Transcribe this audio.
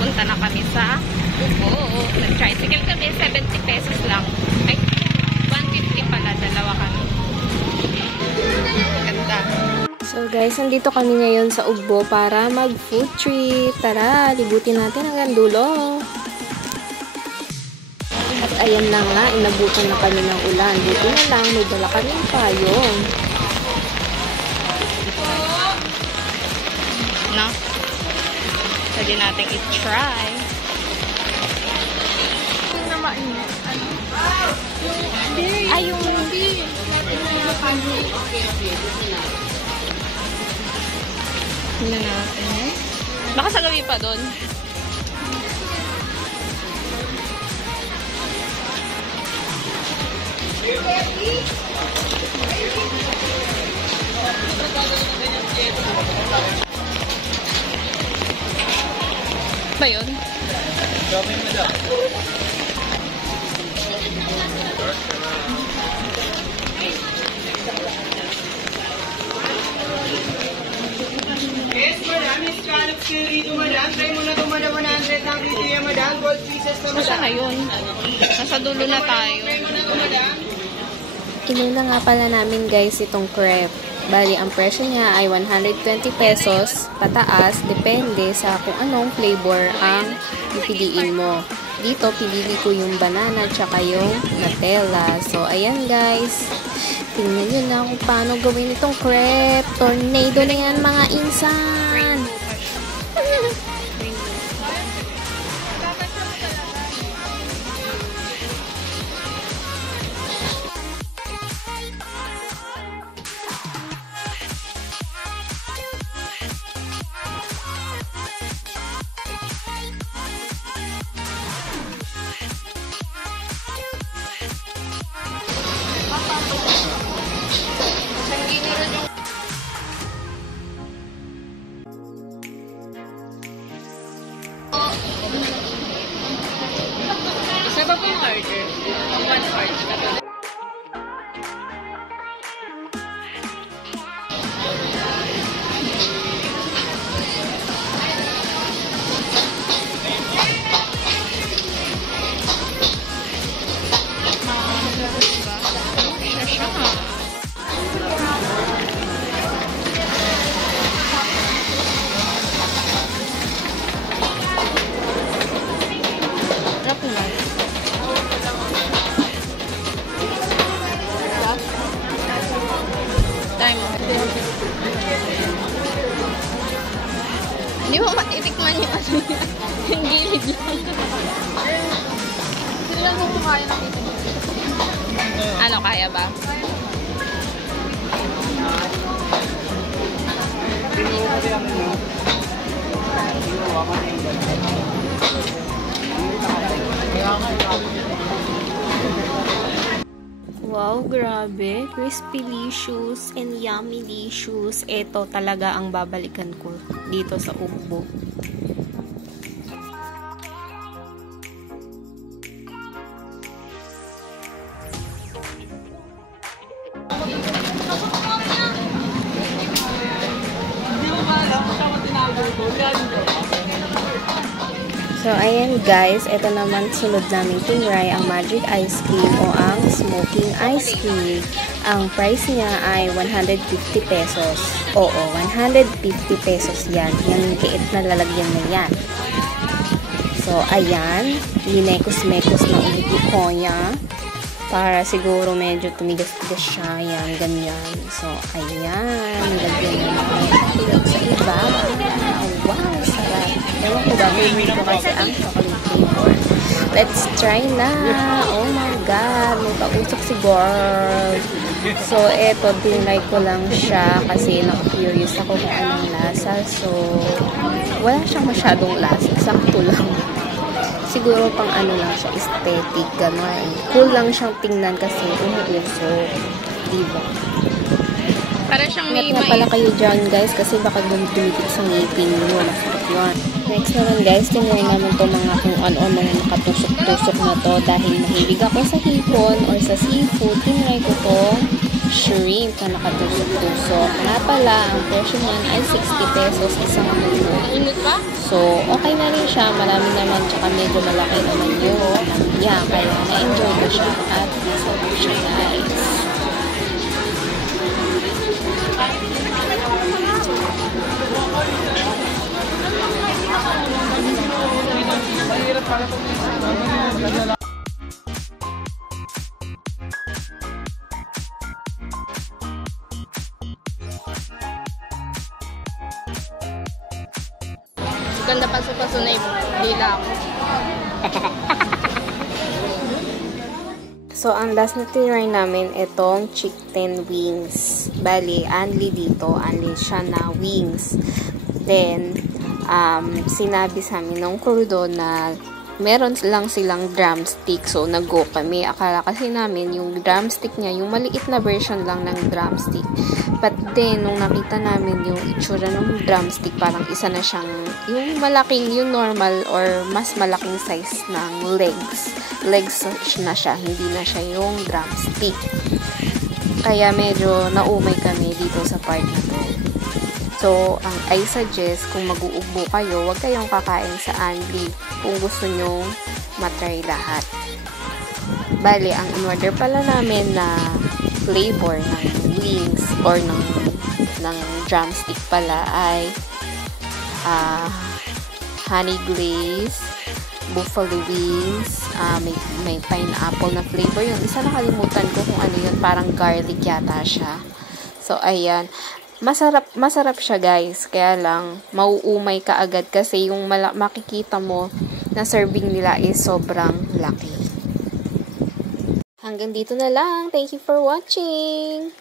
papunta na kami sa Ubo. Nag-tricycle kami, 70 pesos lang. Ay, 150 pala, dalawa kami. Ganda. So guys, nandito kami ngayon sa Ugbo para mag-food trip. Tara, libutin natin hanggang dulo. At ayan na nga, inabutan na kami ng ulan. Buti na lang, may dala kaming payong. No? Pwede natin i-try. Ay, yung hindi natin. Baka sa gabi pa doon. Ba yun? Yes, madam. It's kind of still rito, madam. Try mo na ito, madam. 100 lang rito yan, madam. Gold pieces na, madam. Saan na yun? Nasa dulo na tayo. Try mo na ito, madam. Inuna nga pala namin guys itong crepe. Bali, ang presyo niya ay 120 pesos pataas. Depende sa kung anong flavor ang pipiliin mo. Dito, pinili ko yung banana tsaka yung Nutella. So, ayan guys. Tingnan nyo na kung paano gawin itong crepe. Tornado na yan mga insan. Isa ba po yung order? One order. Hindi mo matitikman yung ano yan. Yung gilid lang. Sino lang kung kaya ng ito? Ano, kaya ba? Wow, grabe. Crispy-licious and yummy-licious. Ito talaga ang babalikan ko dito sa Ugbo. So, ayan guys, ito naman sunod namin tinry ang Magic Ice Cream o ang Smoking Ice Cream. Ang price niya ay 150 pesos. Oo, 150 pesos yan. Yung kiit na lalagyan na yan. So, ayan, linekos-mekos na ulit yung konya para siguro medyo tumigas-tigas siya. Yan, ganyan. So, ayan, nilagyan na natin sa iba. Wow, sarap. Ewan ko ba, may ko kasi ang chocolate flavor. Let's try na. Oh my God, may pausok si girl. So, eto, dinry ko lang siya kasi na-curious ako kung anong lasa. So, wala siyang masyadong lasa. Sakto lang. Siguro pang ano lang siya, aesthetic, gano'n. Cool lang siyang tingnan kasi umuusok. Diba? Para siyang may Ingat na pala kayo dyan guys kasi baka dumikit sa ngipin nyo. Masakit yun. Next naman guys, tinry namin to mga kung ano-ano mga nakatusok-tusok na to dahil mahilig ako sa hipon or sa seafood. Tinry ko to. shrimp na nakatusok-tusok. Nga pala, ang presyo niyan ay 60 pesos isang mundo. So, okay na rin siya. Marami naman, tsaka medyo malaki naman yung niya. Kaya na-enjoy ko siya at masarap siya, guys. Ganda paso-paso na yung dila ko. So, ang last na tinry namin, itong chicken wings. Bali, only dito, only siya na wings. Then, sinabi sa amin ng crew doon na meron lang silang drumstick. So, nag-go kami. Akala kasi namin yung drumstick niya, yung maliit na version lang ng drumstick. But then, nung nakita namin yung itsura ng drumstick, parang isa na siyang, yung malaking, yung normal or mas malaking size ng legs. Legs na siya, hindi na siya yung drumstick. Kaya medyo naumay kami dito sa part na to. So, I suggest kung mag-uubo kayo, huwag kayong kakain sa Anli kung gusto nyong matry lahat. Bali, ang in-order pala namin na flavor ng wings or ng drumstick pala ay honey glaze, buffalo wings, may pineapple na flavor. Yung isa nakalimutan ko kung ano yun, parang garlic yata siya. So, ayan. Masarap siya, guys. Kaya lang, mauumay ka agad kasi yung makikita mo na serving nila is sobrang laki. Hanggang dito na lang. Thank you for watching!